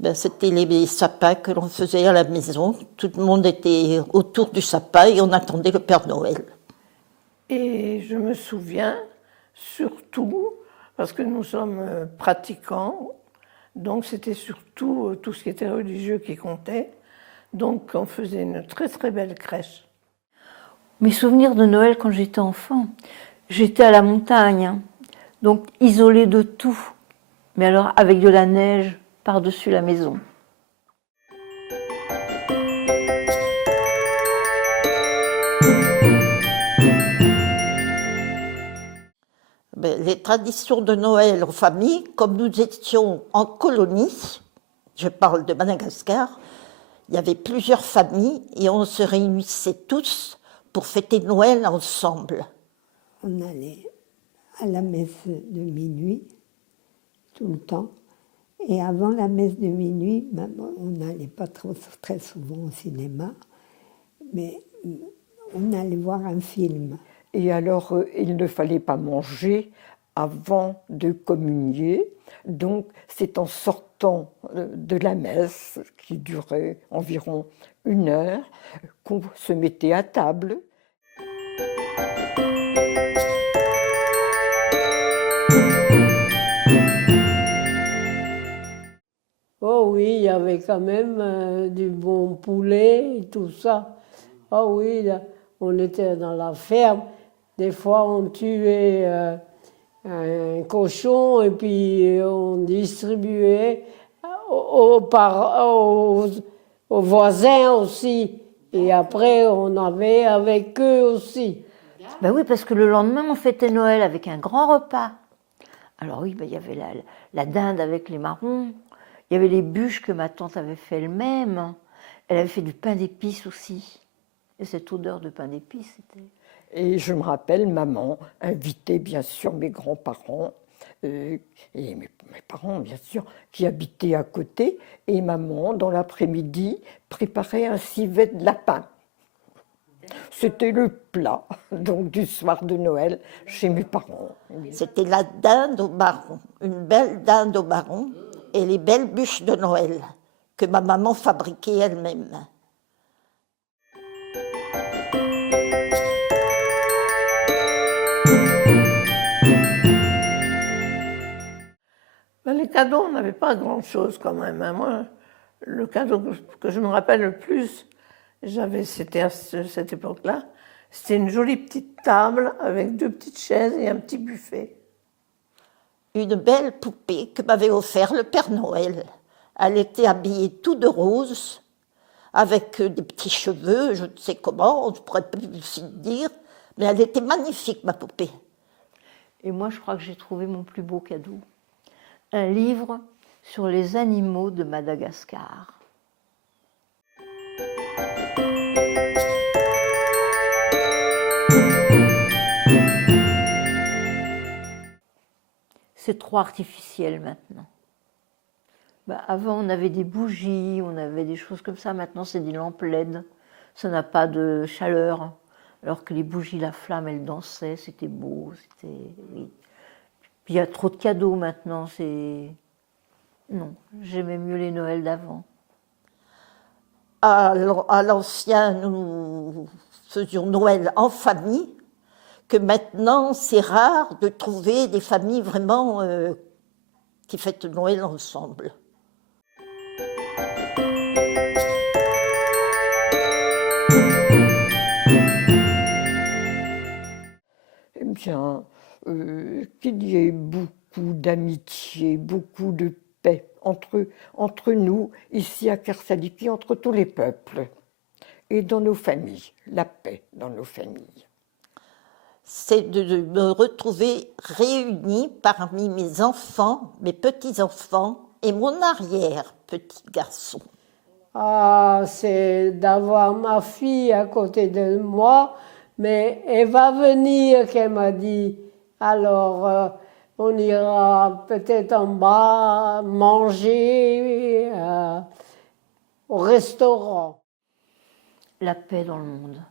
Ben, c'était les sapins que l'on faisait à la maison. Tout le monde était autour du sapin et on attendait le Père Noël. Et je me souviens surtout, parce que nous sommes pratiquants, donc c'était surtout tout ce qui était religieux qui comptait. Donc on faisait une très très belle crèche. Mes souvenirs de Noël quand j'étais enfant, j'étais à la montagne, hein, donc isolée de tout, mais alors avec de la neige par-dessus la maison. Ben, les traditions de Noël en famille, comme nous étions en colonie, je parle de Madagascar, il y avait plusieurs familles et on se réunissait tous pour fêter Noël ensemble. On allait à la messe de minuit, tout le temps. Et avant la messe de minuit, on n'allait pas très souvent au cinéma, mais on allait voir un film. Et alors, il ne fallait pas manger avant de communier. Donc, c'est en sortant de la messe, qui durait environ 1 heure, qu'on se mettait à table. Oh oui, il y avait quand même du bon poulet et tout ça. Oh oui, là, on était dans la ferme. Des fois, on tuait un cochon et puis on distribuait aux voisins aussi. Et après, on avait avec eux aussi. Ben oui, parce que le lendemain, on fêtait Noël avec un grand repas. Alors oui, ben, il y avait la dinde avec les marrons, il y avait les bûches que ma tante avait fait elle-même. Elle avait fait du pain d'épices aussi. Et cette odeur de pain d'épices, c'était... Et je me rappelle, maman invitait bien sûr mes grands-parents et mes parents, bien sûr, qui habitaient à côté. Et maman, dans l'après-midi, préparait un civet de lapin. C'était le plat donc, du soir de Noël chez mes parents. C'était la dinde au marron, une belle dinde au marron et les belles bûches de Noël que ma maman fabriquait elle-même. Ben, les cadeaux, on n'avait pas grand-chose quand même. Hein. Moi, le cadeau que je me rappelle le plus, c'était à cette époque-là, c'était une jolie petite table avec 2 petites chaises et un petit buffet. Une belle poupée que m'avait offert le Père Noël. Elle était habillée tout de rose, avec des petits cheveux, je ne sais comment, on ne pourrait plus dire, mais elle était magnifique, ma poupée. Et moi, je crois que j'ai trouvé mon plus beau cadeau. Un livre sur les animaux de Madagascar. C'est trop artificiel maintenant. Ben, avant, on avait des bougies, on avait des choses comme ça. Maintenant, c'est des lampes LED. Ça n'a pas de chaleur. Alors que les bougies, la flamme, elles dansaient, c'était beau. Oui. Puis il y a trop de cadeaux maintenant. Non, j'aimais mieux les Noëls d'avant. À l'ancien, nous faisions Noël en famille, que maintenant, c'est rare de trouver des familles vraiment qui fêtent Noël ensemble. Eh bien, qu'il y ait beaucoup d'amitié, beaucoup de paix entre nous, ici à Karsaliki, entre tous les peuples, et dans nos familles, la paix dans nos familles. C'est de me retrouver réunie parmi mes enfants, mes petits-enfants et mon arrière-petit garçon. Ah, c'est d'avoir ma fille à côté de moi, mais elle va venir, qu'elle m'a dit. Alors, on ira peut-être en bas manger au restaurant. La paix dans le monde.